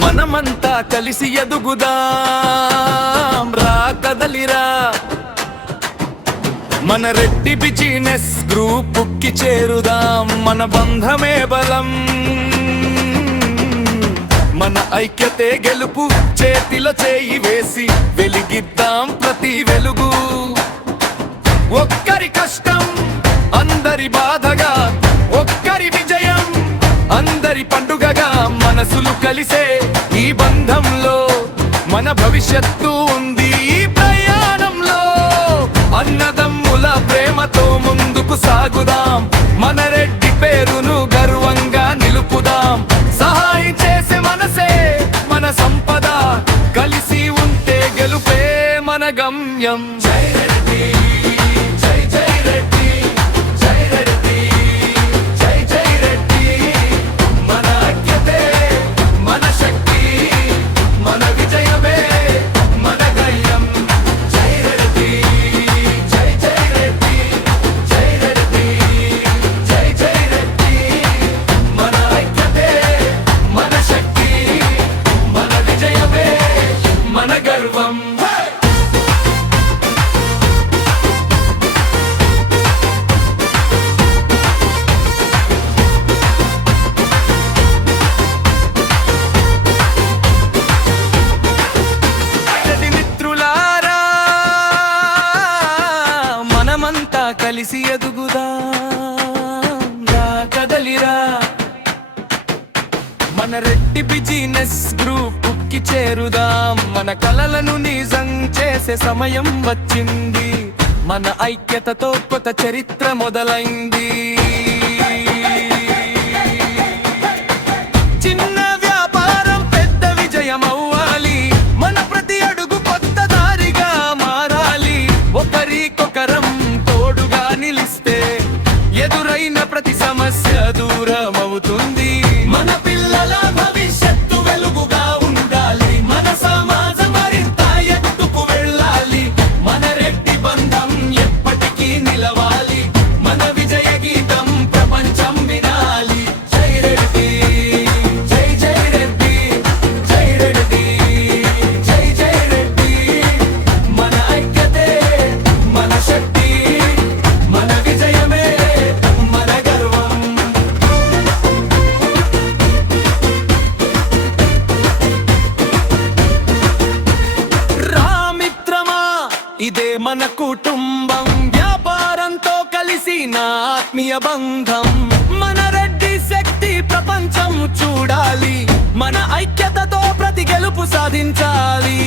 మనమంతా కలిసి ఎదుగుదాం రా కదలిరా మన రెడ్డి బిజినెస్ గ్రూపుకి చేరుదాం మన బంధమే బలం మన ఐక్యతే గెలుపు చేతిలో చేయి వేసి వెలిగిద్దాం ప్రతి వెలుగు ఒక్కరి కష్టం అందరి బాధగా ఒక్కరి విజయం అందరి పండుగగా మనసులు కలిసే ఈ బంధంలో మన భవిష్యత్తు ఉంది ఈ ప్రయాణంలో అన్నదమ్ముల ప్రేమతో ముందుకు సాగుదాం మన రెడ్డి పేరును గర్వంగా నిలుపుదాం సహాయం చేసే మనసే మన సంపద కలిసి ఉంటే గెలుపే మన గమ్యం జై రెడ్డి జై జై రెడ్డి జై రెడ్డి జై జై రెడ్డి మన ఐక్యతే మన శక్తి మన విజయమే మన గమ్యం జై రెడ్డి జై జై రెడ్డి జై రెడ్డి జై జై రెడ్డి మన ఐక్యతే మన శక్తి మన విజయమే మన గర్వం మనమంతా కలిసి ఎదుగుదాం రా కదలిరా మన రెడ్డి బిజినెస్ గ్రూపుకి చేరుదాం మన కలలను నిజం చేసే సమయం వచ్చింది మన ఐక్యతతో కొత్త చరిత్ర మొదలైంది చిన్న వ్యాపారం పెద్ద విజయం అవ్వాలి మన ప్రతి అడుగు కొత్త దారిగా మారాలి ఒకరికొకరం తోడుగా నిలిస్తే ఎదురైన ప్రతి సమస్య దూరం అవుతుంది మన పిల్లల భవిష్యత్తు వెలుగుగా ఉండాలి మన సమాజం మరింత ఎత్తుకు వెళ్ళాలి మన రెడ్డి బంధం ఎప్పటికీ నిలవాలి మన విజయ గీతం ప్రపంచం వినాలి జై రెడ్డి జై జై రెడ్డి జై రెడ్డి జై జై రెడ్డి మన ఐక్యతే మన శక్తి మన విజయమే మన గర్వం రామిత్రమా ఇదే మన కుటుంబం వ్యాపారంతో కలిసిన ఆత్మీయ బంధం మన రెడ్డి శక్తి ప్రపంచం చూడాలి మన ఐక్యతతో ప్రతి గెలుపు సాధించాలి